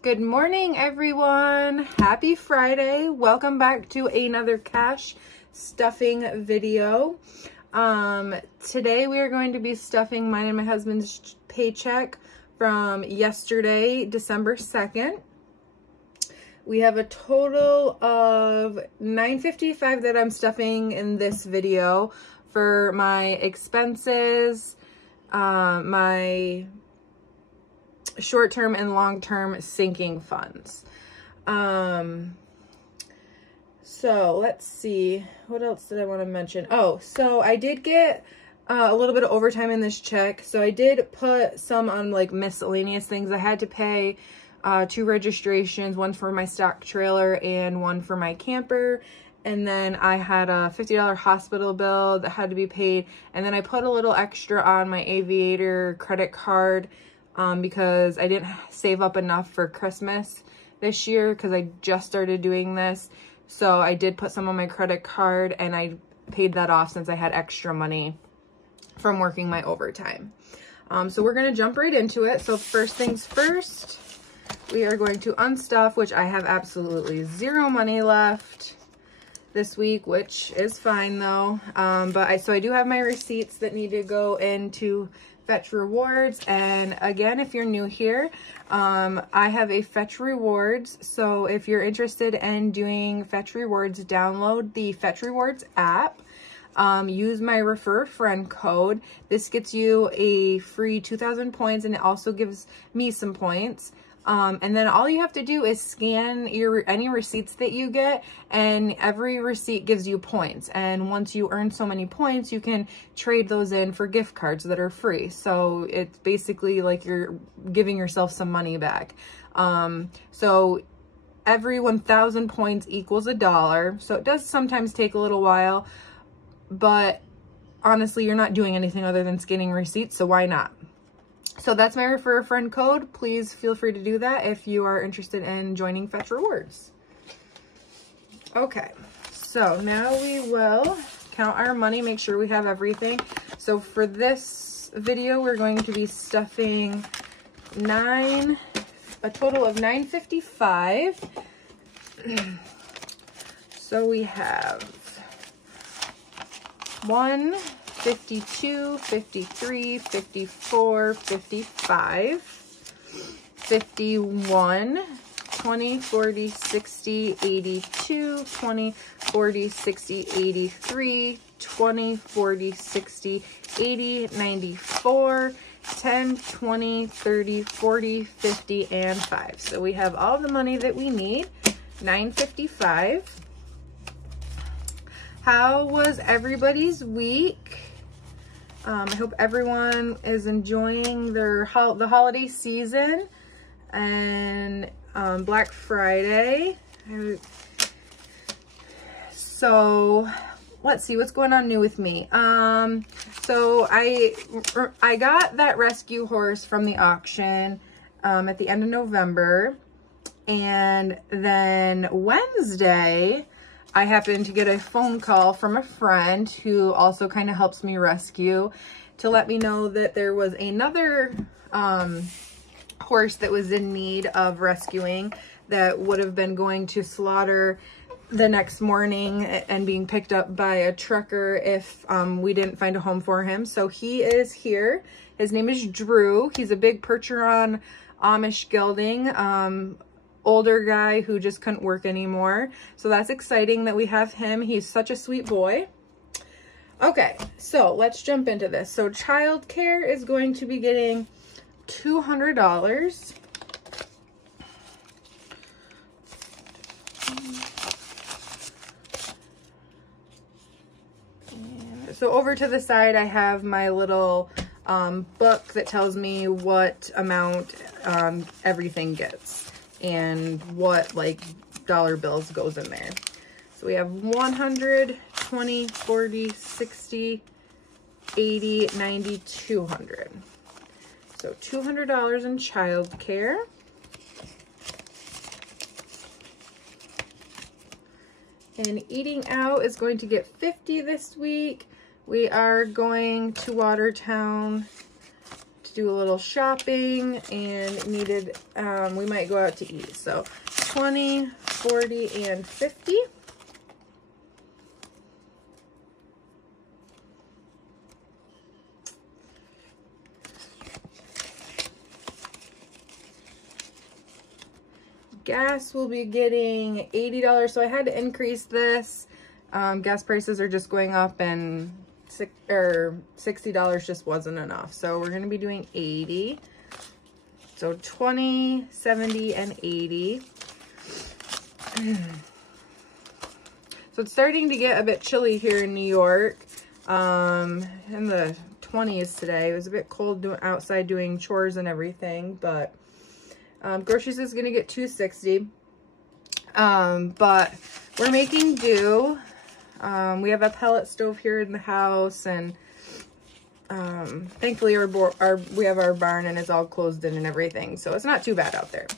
Good morning, everyone. Happy Friday. Welcome back to another cash stuffing video. Today we are going to be stuffing mine and my husband's paycheck from yesterday, December 2nd. We have a total of $9.55 that I'm stuffing in this video for my expenses, my short-term and long-term sinking funds. So let's see, what else did I want to mention? Oh, so I did get a little bit of overtime in this check. So I did put some on like miscellaneous things. I had to pay 2 registrations, one for my stock trailer and one for my camper. And then I had a $50 hospital bill that had to be paid. And then I put a little extra on my aviator credit card because I didn't save up enough for Christmas this year because I just started doing this. So I did put some on my credit card and I paid that off since I had extra money from working my overtime. So we're going to jump right into it. So first things first, we are going to unstuff, which I have absolutely zero money left this week, which is fine though. So I do have my receipts that need to go into Fetch Rewards. And again, if you're new here, I have a Fetch Rewards. So if you're interested in doing Fetch Rewards, download the Fetch Rewards app. Use my refer friend code. This gets you a free 2,000 points and it also gives me some points. And then all you have to do is scan any receipts that you get, and every receipt gives you points. And once you earn so many points, you can trade those in for gift cards that are free. So it's basically like you're giving yourself some money back. So every 1,000 points equals $1. So it does sometimes take a little while, but honestly, you're not doing anything other than scanning receipts, so why not? So that's my refer a friend code. Please feel free to do that if you are interested in joining Fetch Rewards. Okay, so now we will count our money, make sure we have everything. So for this video, we're going to be stuffing a total of $9.55. So we have 1, 52, 53, 54, 55, 51, 20, 40, 60, 82, 20, 40, 60, 83, 20, 40, 60, 80, 94, 10, 20, 30, 40, 50, and 5. So we have all the money that we need, $9.55. How was everybody's week? I hope everyone is enjoying the holiday season and Black Friday. So let's see what's going on new with me. So I got that rescue horse from the auction at the end of November, and then Wednesday I happened to get a phone call from a friend who also kind of helps me rescue to let me know that there was another horse that was in need of rescuing that would have been going to slaughter the next morning and being picked up by a trucker if we didn't find a home for him. So he is here. His name is Drew. He's a big Percheron Amish gelding. Older guy who just couldn't work anymore. So that's exciting that we have him. He's such a sweet boy. Okay, so let's jump into this. So childcare is going to be getting $200. So over to the side, I have my little book that tells me what amount everything gets and what like dollar bills goes in there. So we have 100, 20, 40, 60, 80, 90, 200. So $200 in childcare. And eating out is going to get 50 this week. We are going to Watertown to do a little shopping and needed, we might go out to eat. So 20, 40, and 50. Gas will be getting $80, so I had to increase this. Gas prices are just going up, and $60 just wasn't enough. So we're going to be doing 80. So 20, 70, and 80. So it's starting to get a bit chilly here in New York. In the 20s today. It was a bit cold outside doing chores and everything, but groceries is going to get $2.60. But we're making do. We have a pellet stove here in the house, and thankfully we have our barn and it's all closed in and everything, so it's not too bad out there.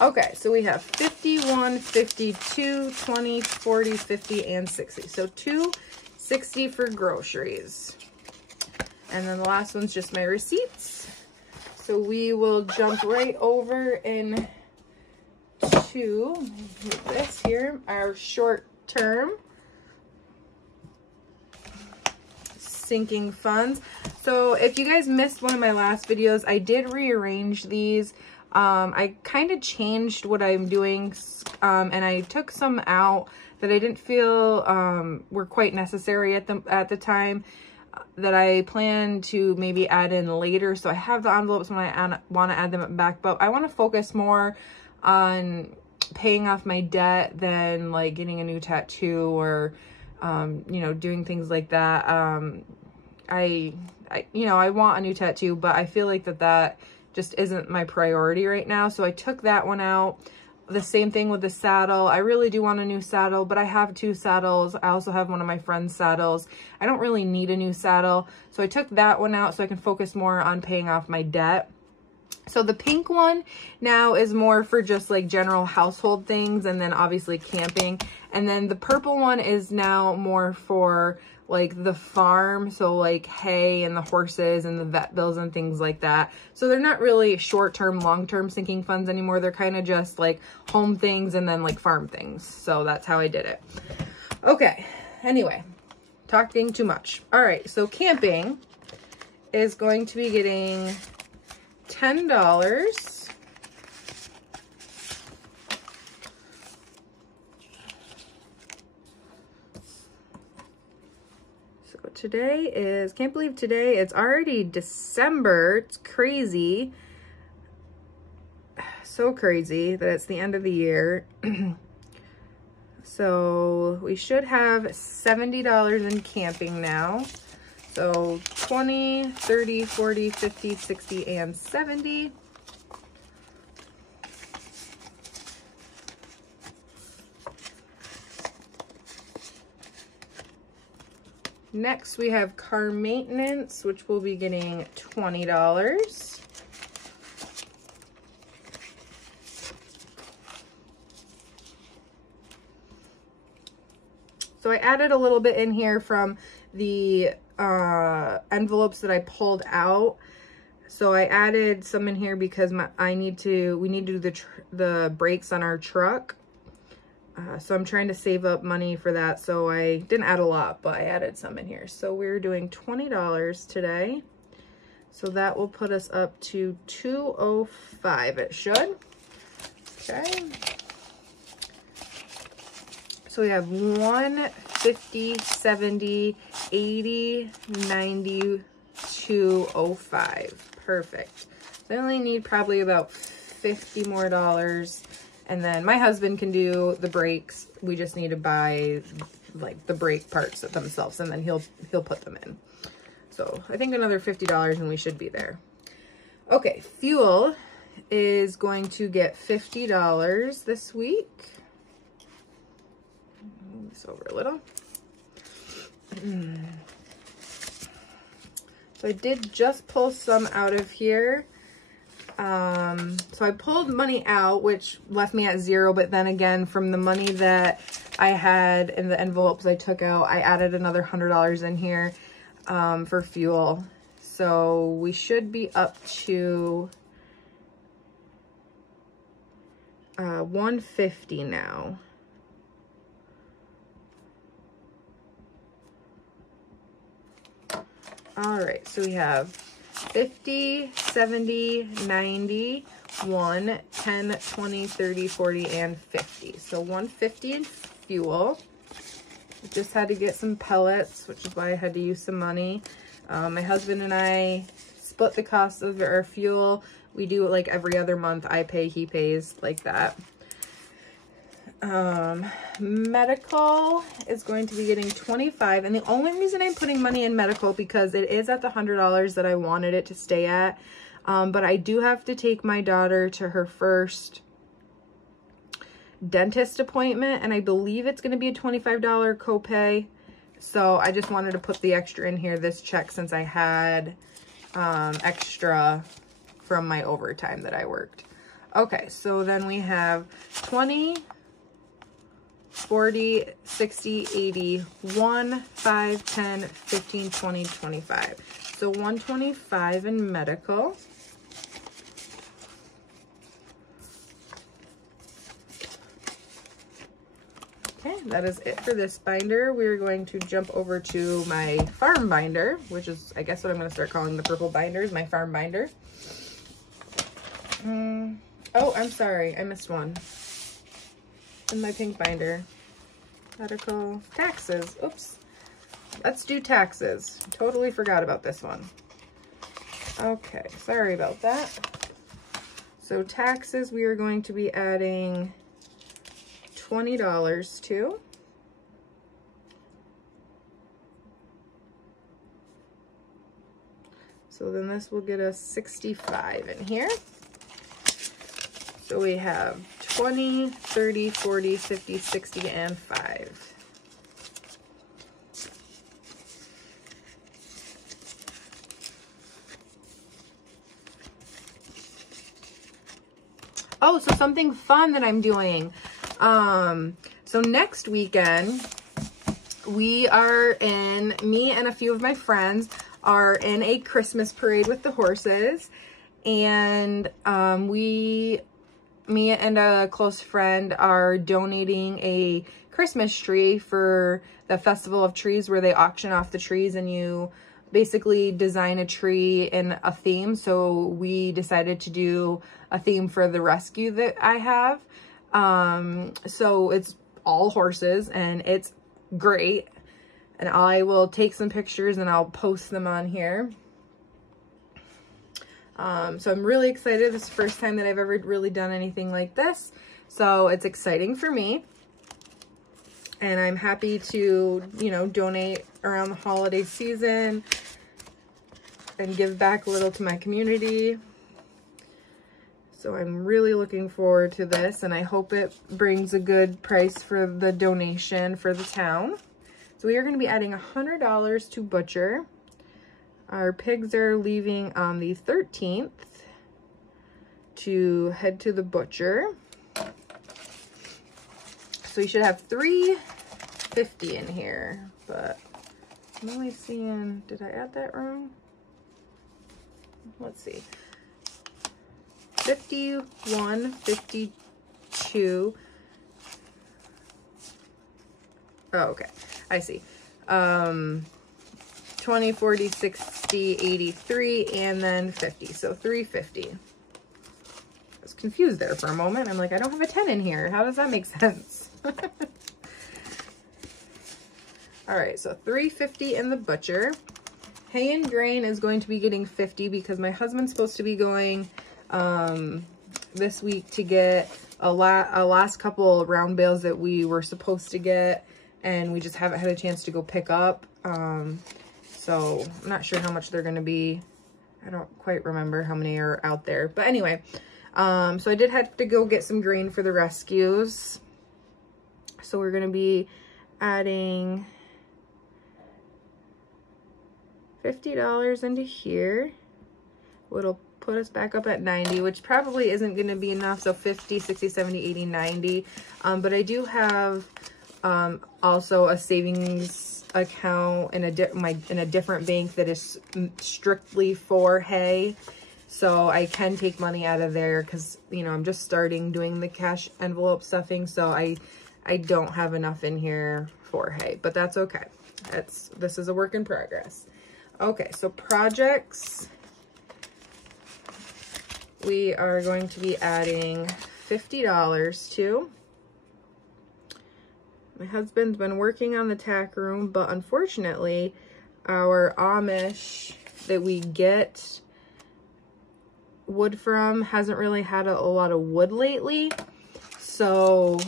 Okay, so we have 51, 52, 20, 40, 50, and 60. So $2.60 for groceries. And then the last one's just my receipts. So we will jump right over into this here, our short term sinking funds. So if you guys missed one of my last videos, I did rearrange these. I kind of changed what I'm doing, and I took some out that I didn't feel were quite necessary at the time, that I plan to maybe add in later. So I have the envelopes when I want to add them back, but I want to focus more on paying off my debt than like getting a new tattoo or you know, doing things like that. I want a new tattoo, but I feel like that just isn't my priority right now. So I took that one out. The same thing with the saddle. I really do want a new saddle, but I have 2 saddles. I also have one of my friend's saddles. I don't really need a new saddle. So I took that one out so I can focus more on paying off my debt. So the pink one now is more for just like general household things, and then obviously camping. And then the purple one is now more for like the farm, so like hay and the horses and the vet bills and things like that. So they're not really short-term, long-term sinking funds anymore. They're kind of just like home things and then like farm things. So that's how I did it. Okay, anyway, talking too much. All right, so camping is going to be getting $10. Today is, can't believe today, it's already December. It's crazy. So crazy that it's the end of the year. So we should have $70 in camping now. So 20, 30, 40, 50, 60, and 70. Next, we have car maintenance, which will be getting $20. So I added a little bit in here from the envelopes that I pulled out. So I added some in here because we need to do the brakes on our truck. So I'm trying to save up money for that. So I didn't add a lot, but I added some in here. So we're doing $20 today. So that will put us up to $205. It should. Okay. So we have 1, 50, 70, 80, 90, 205. Perfect. So I only need probably about $50 more. And then my husband can do the brakes. We just need to buy like the brake parts themselves, and then he'll put them in. So I think another $50 and we should be there. Okay, fuel is going to get $50 this week. Move this over a little. So I did just pull some out of here. So I pulled money out, which left me at 0, but then again, from the money that I had in the envelopes I took out, I added another $100 in here, for fuel. So we should be up to 150 now. All right, so we have 50, 70, 90, 1, 10, 20, 30, 40, and 50. So 150 in fuel. I just had to get some pellets, which is why I had to use some money. My husband and I split the cost of our fuel. We do it like every other month. I pay, he pays, like that. Medical is going to be getting 25, and the only reason I'm putting money in medical because it is at the $100 that I wanted it to stay at. But I do have to take my daughter to her first dentist appointment, and I believe it's going to be a $25 copay. So I just wanted to put the extra in here this check since I had extra from my overtime that I worked. Okay, so then we have 20, 40, 60, 80, 1, 5, 10, 15, 20, 25. So 125 in medical. Okay, that is it for this binder. We're going to jump over to my farm binder, which is, I guess, what I'm going to start calling the purple binders, my farm binder. Oh, I'm sorry, I missed one. In my pink binder. Medical, taxes, oops. Let's do taxes. Totally forgot about this one. Okay, sorry about that. So taxes, we are going to be adding $20 to. So then this will get us 65 in here. So we have 20, 30, 40, 50, 60, and 5. Oh, so something fun that I'm doing. So next weekend, me and a few of my friends are in a Christmas parade with the horses. And me and a close friend are donating a Christmas tree for the Festival of Trees, where they auction off the trees and you basically design a tree in a theme. So we decided to do a theme for the rescue that I have. So it's all horses and it's great. And I will take some pictures and I'll post them on here. So I'm really excited. This is the first time that I've ever really done anything like this. So it's exciting for me. And I'm happy to, you know, donate around the holiday season and give back a little to my community. So I'm really looking forward to this, and I hope it brings a good price for the donation for the town. So we are going to be adding $100 to butcher. Our pigs are leaving on the 13th to head to the butcher. So you should have $3.50 in here, but I'm only seeing, did I add that wrong? Let's see. 51, 52. Oh, okay. I see. 20, 40, 60, 83, and then 50. So $3.50. I was confused there for a moment. I'm like, I don't have a 10 in here. How does that make sense? All right, so $3.50 in the butcher. Hay and grain is going to be getting 50 because my husband's supposed to be going this week to get a last couple round bales that we were supposed to get, and we just haven't had a chance to go pick up. So I'm not sure how much they're going to be. I don't quite remember how many are out there. But anyway, so I did have to go get some grain for the rescues. So we're going to be adding $50 into here. It'll put us back up at 90, which probably isn't going to be enough. So 50, 60, 70, 80, 90. But I do have also a savings account in a different bank that is strictly for hay. So I can take money out of there because, you know, I'm just starting doing the cash envelope stuffing. So I don't have enough in here for hay, but that's okay. This is a work in progress. Okay, so projects. We are going to be adding $50 to. My husband's been working on the tack room, but unfortunately, our Amish that we get wood from hasn't really had a lot of wood lately. So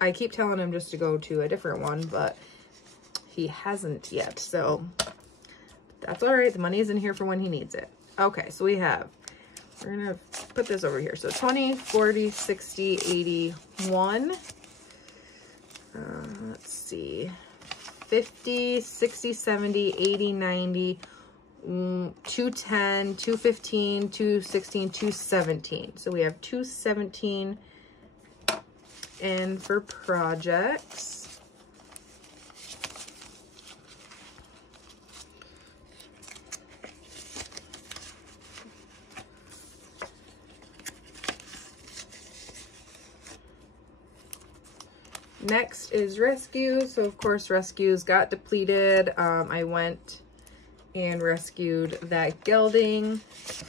I keep telling him just to go to a different one, but he hasn't yet. So that's all right. The money is in here for when he needs it. Okay, so we're gonna put this over here. So 20, 40, 60, 81. Let's see, 50, 60, 70, 80, 90, 210, 215, 216, 217. So we have 217 in for projects. Next is rescue. So of course rescues got depleted. I went and rescued that gelding,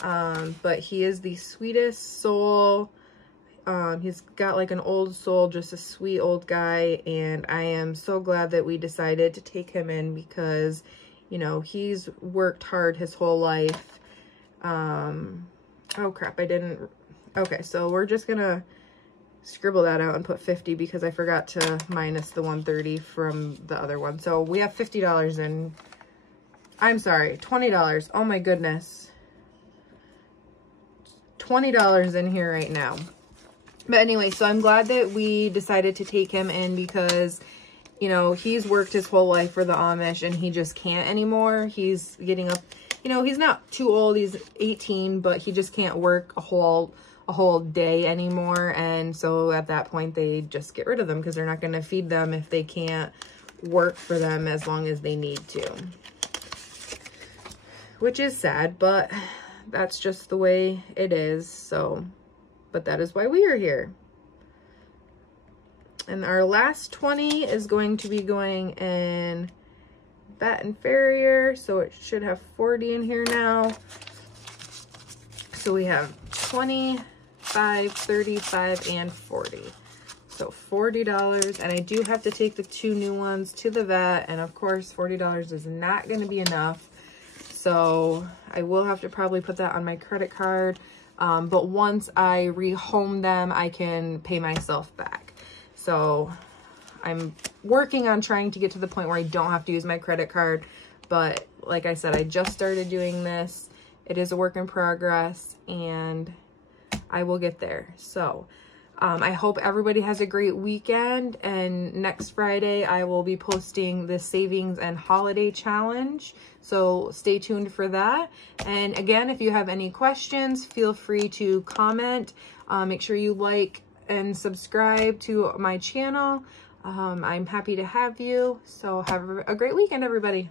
but he is the sweetest soul. He's got like an old soul, just a sweet old guy, and I am so glad that we decided to take him in because, you know, he's worked hard his whole life. Oh crap, I didn't. Okay, so we're just gonna scribble that out and put 50 because I forgot to minus the 130 from the other one. So we have $50 in. I'm sorry, $20. Oh my goodness. $20 in here right now. But anyway, so I'm glad that we decided to take him in because, you know, he's worked his whole life for the Amish and he just can't anymore. He's getting up, you know, he's not too old. He's 18, but he just can't work a whole day anymore. And so at that point they just get rid of them because they're not going to feed them if they can't work for them as long as they need to, which is sad, but that's just the way it is. So, but that is why we are here. And our last 20 is going to be going in vet and farrier, so it should have 40 in here now. So we have 25, 35, and 40. So $40, and I do have to take the 2 new ones to the vet, and of course $40 is not going to be enough. So I will have to probably put that on my credit card. But once I rehome them, I can pay myself back. So I'm working on trying to get to the point where I don't have to use my credit card. But like I said, I just started doing this. It is a work in progress and I will get there. So I hope everybody has a great weekend, and next Friday I will be posting the savings and holiday challenge, so stay tuned for that. And again, if you have any questions, feel free to comment. Make sure you like and subscribe to my channel. I'm happy to have you, so have a great weekend, everybody.